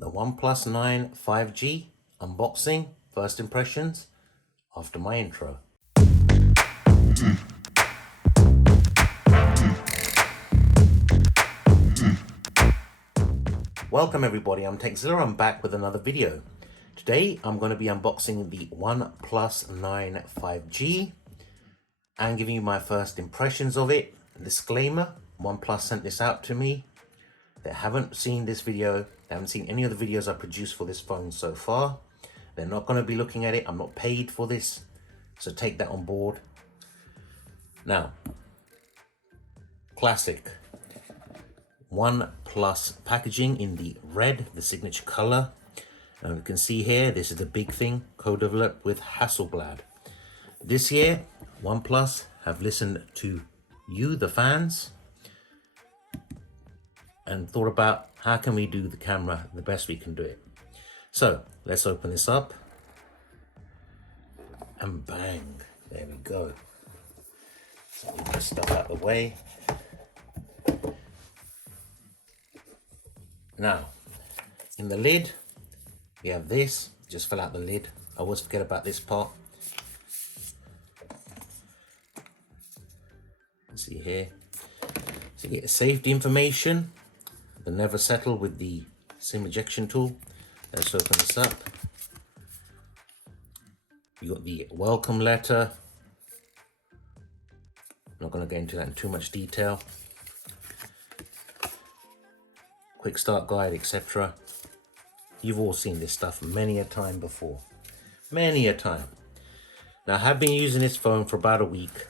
the OnePlus 9 5G unboxing, first impressions after my intro. Welcome everybody, I'm Zilla. I'm back with another video. Today I'm going to be unboxing the OnePlus 9 5G and giving you my first impressions of it. Disclaimer, OnePlus sent this out to me. They haven't seen this video, they haven't seen any of the videos I produced for this phone so far. They're not going to be looking at it, I'm not paid for this, so take that on board. Now, classic OnePlus packaging in the red, the signature color. And you can see here, this is the big thing, co-developed with Hasselblad. This year, OnePlus have listened to you, the fans, and thought about how can we do the camera the best we can do it. So let's open this up, and bang, there we go. So move this stuff out of the way. Now, in the lid, we have this. Just fell out the lid. I always forget about this part. See here. So you get safety information. The never settle with the SIM ejection tool. Let's open this up. You got the welcome letter. I'm not going to get into that in too much detail. Quick start guide, etc. You've all seen this stuff many a time before. Many a time. Now I have been using this phone for about a week.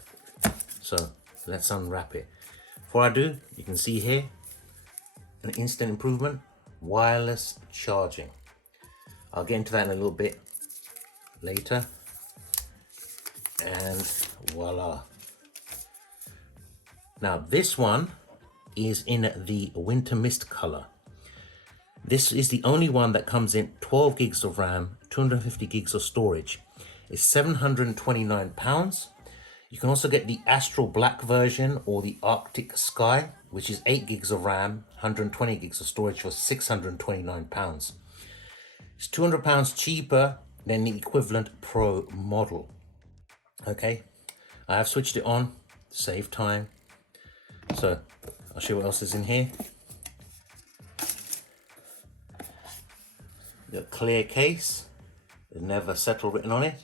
So let's unwrap it. Before I do, you can see here an instant improvement, wireless charging. I'll get into that in a little bit later. And voila. Now this one is in the winter mist color. This is the only one that comes in 12 gigs of RAM, 250 gigs of storage. It's £729. You can also get the Astral Black version or the Arctic Sky, which is 8 gigs of RAM, 120 gigs of storage for £629. It's £200 cheaper than the equivalent Pro model. Okay, I have switched it on to save time. So I'll show you what else is in here. The clear case, the never settle written on it.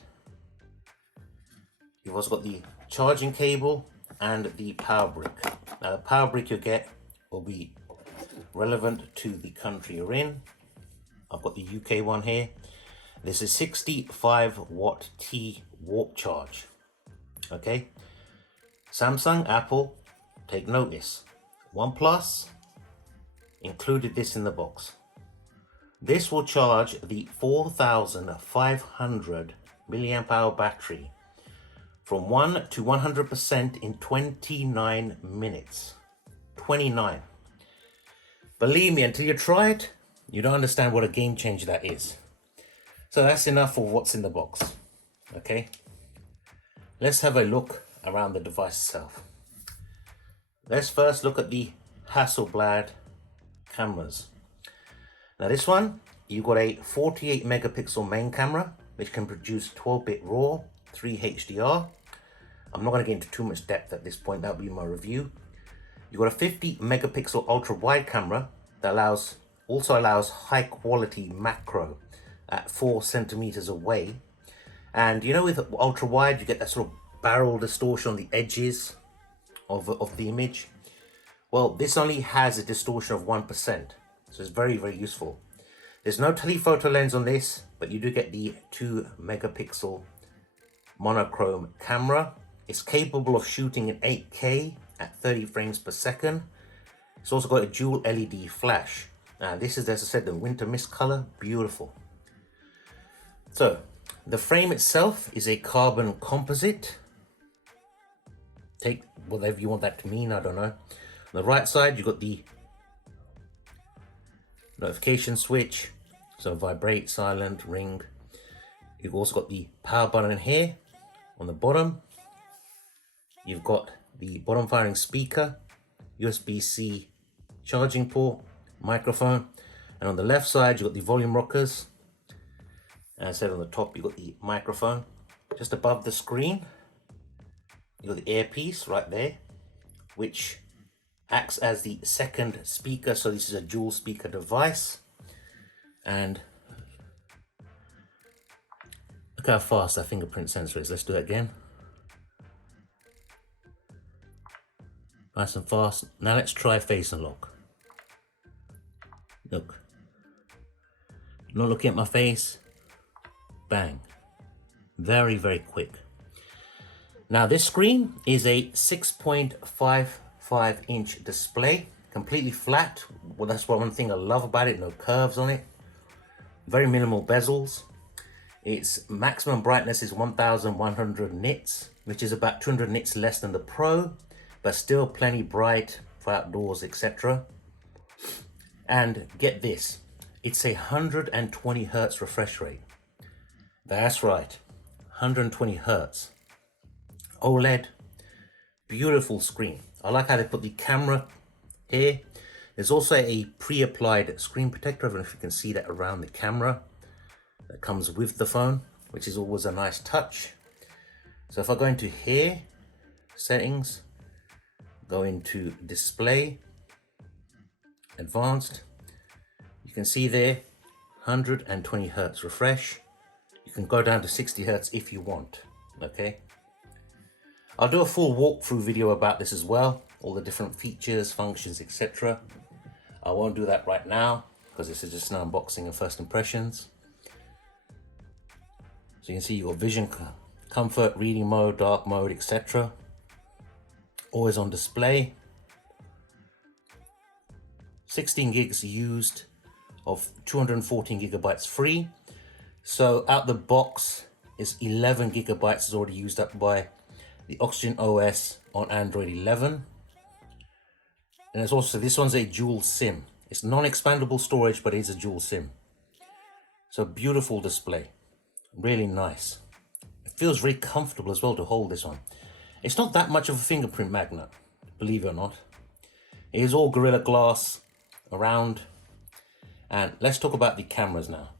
You've also got the charging cable and the power brick. Now the power brick you get will be relevant to the country you're in. I've got the UK one here. This is 65 watt T warp charge. Okay, Samsung, Apple, take notice. OnePlus included this in the box. This will charge the 4,500 milliamp hour battery from 1 to 100% in 29 minutes. 29. Believe me, until you try it, you don't understand what a game changer that is. So that's enough of what's in the box. Okay, let's have a look around the device itself. Let's first look at the Hasselblad cameras. Now this one, you've got a 48 megapixel main camera, which can produce 12-bit RAW, 3 HDR. I'm not going to get into too much depth at this point, that'll be my review. You've got a 50 megapixel ultra wide camera that also allows high quality macro at 4 centimeters away. And you know, with ultra wide, you get that sort of barrel distortion on the edges of the image. Well, this only has a distortion of 1%, so it's very, very useful. There's no telephoto lens on this, but you do get the 2 megapixel monochrome camera. It's capable of shooting in 8K at 30 frames per second. It's also got a dual LED flash. Now this is, as I said, the winter mist color, beautiful. So the frame itself is a carbon composite. Take whatever you want that to mean, I don't know. On the right side, you've got the notification switch, so vibrate, silent, ring. You've also got the power button here. On the bottom, you've got the bottom firing speaker, USB-C charging port, microphone, And on the left side, you've got the volume rockers. And I said on the top, you've got the microphone. Just above the screen, you've got the earpiece right there, which acts as the second speaker. So this is a dual speaker device. And look how fast that fingerprint sensor is. Let's do that again. Nice and fast. Now let's try face unlock. Look. Not looking at my face. Bang. Very, very quick. Now this screen is a 6.55-inch display. Completely flat. Well, that's one thing I love about it. No curves on it. Very minimal bezels. Its maximum brightness is 1100 nits, which is about 200 nits less than the Pro, but still plenty bright for outdoors, etc. And get this, it's a 120 hertz refresh rate. That's right, 120 hertz. OLED, beautiful screen. I like how they put the camera here. There's also a pre-applied screen protector. I don't know if you can see that around the camera. That comes with the phone, which is always a nice touch. So if I go into here, settings, go into display, advanced, you can see there 120 hertz refresh. You can go down to 60 hertz if you want. Okay, I'll do a full walkthrough video about this as well, all the different features, functions, etc. I won't do that right now because this is just an unboxing and first impressions. So you can see your vision comfort, reading mode, dark mode, etc. Always on display. 16 gigs used of 214 gigabytes free. So out the box is 11 gigabytes is already used up by the Oxygen OS on Android 11. And it's also, this one's a dual SIM. It's non-expandable storage, but it is a dual SIM. So beautiful display. Really nice. It feels very comfortable as well to hold this one. It's not that much of a fingerprint magnet, believe it or not. It is all Gorilla Glass around. And let's talk about the cameras now.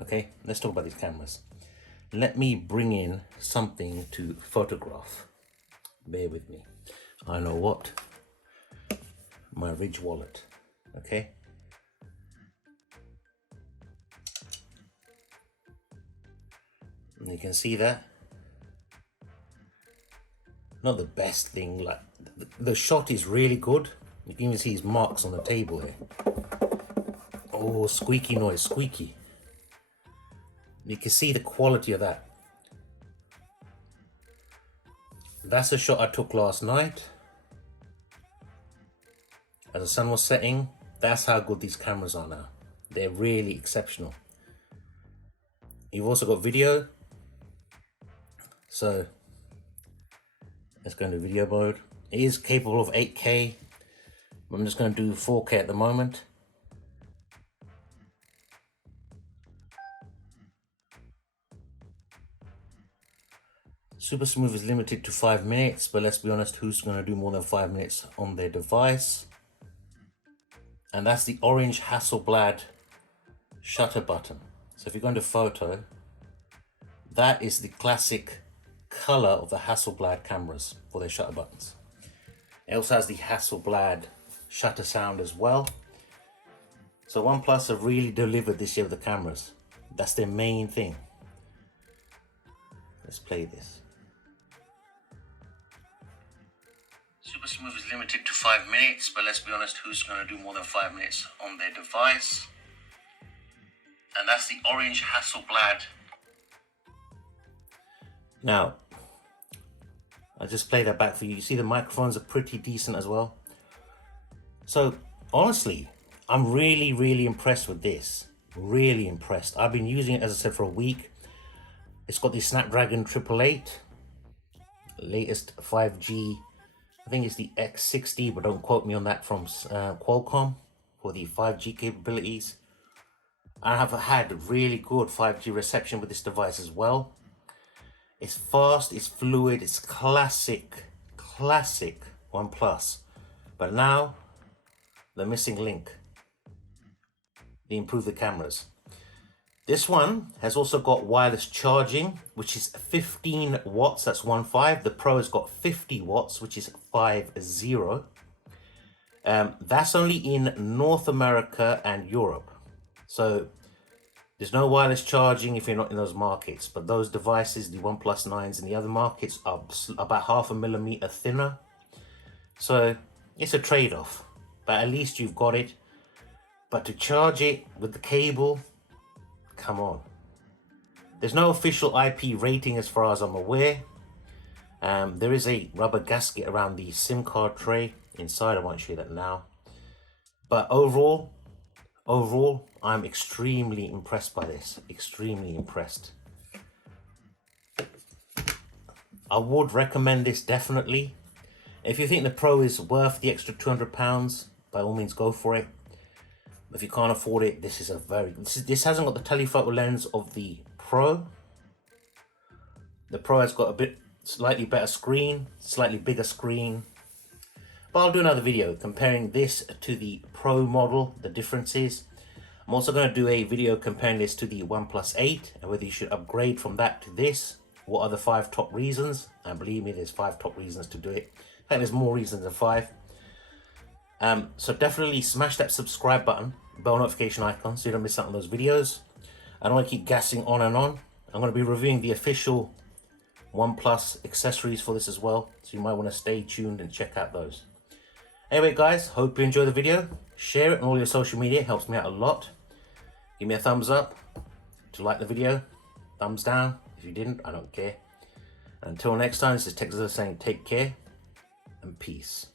Okay, let's talk about these cameras. Let me bring in something to photograph. Bear with me. I know what. My Ridge wallet. Okay. And you can see that. Not the best thing, like the shot is really good. You can even see his marks on the table here. Oh, squeaky noise, squeaky. You can see the quality of that. That's a shot I took last night. As the sun was setting, that's how good these cameras are now. They're really exceptional. You've also got video. So let's go into video mode. It is capable of 8K. I'm just going to do 4K at the moment. Super smooth is limited to 5 minutes, but let's be honest, who's going to do more than 5 minutes on their device? And that's the orange Hasselblad shutter button. So if you go into photo, that is the classic color of the Hasselblad cameras for their shutter buttons. It also has the Hasselblad shutter sound as well. So OnePlus have really delivered this year with the cameras. That's their main thing. Let's play this. Super smooth is limited to 5 minutes, but let's be honest, who's going to do more than 5 minutes on their device? And that's the orange Hasselblad. Now, I'll just play that back for you. You see the microphones are pretty decent as well. So honestly, I'm really impressed with this. Really impressed. I've been using it, as I said, for a week. It's got the Snapdragon 888, latest 5G. I think it's the X60, but don't quote me on that, from Qualcomm for the 5G capabilities. I have had really good 5G reception with this device as well. It's fast, it's fluid, it's classic OnePlus. But now, the missing link. they improve the cameras. This one has also got wireless charging, which is 15 watts, that's 1.5. The Pro has got 50 watts, which is 5.0. That's only in North America and Europe. So there's no wireless charging if you're not in those markets, but those devices, the OnePlus 9s in the other markets, are about 0.5 millimeter thinner. So it's a trade-off, but at least you've got it. But to charge it with the cable, come on. There's no official IP rating as far as I'm aware. There is a rubber gasket around the SIM card tray inside. I won't show you that now. But overall, I'm extremely impressed by this. Extremely impressed. I would recommend this definitely. If you think the Pro is worth the extra £200, by all means go for it. If you can't afford it, this is a this hasn't got the telephoto lens of the Pro. The Pro has got a slightly better screen, slightly bigger screen. But I'll do another video comparing this to the Pro model, the differences. I'm also going to do a video comparing this to the OnePlus 8 and whether you should upgrade from that to this. What are the 5 top reasons? And believe me, there's 5 top reasons to do it. I think there's more reasons than 5. So definitely smash that subscribe button, bell notification icon, so you don't miss out on those videos. I don't want to keep gassing on and on. I'm going to be reviewing the official OnePlus accessories for this as well, so you might want to stay tuned and check out those. Anyway guys, hope you enjoy the video. Share it on all your social media, it helps me out a lot. Give me a thumbs up to like the video, thumbs down if you didn't, I don't care. Until next time, this is Texas saying take care and peace.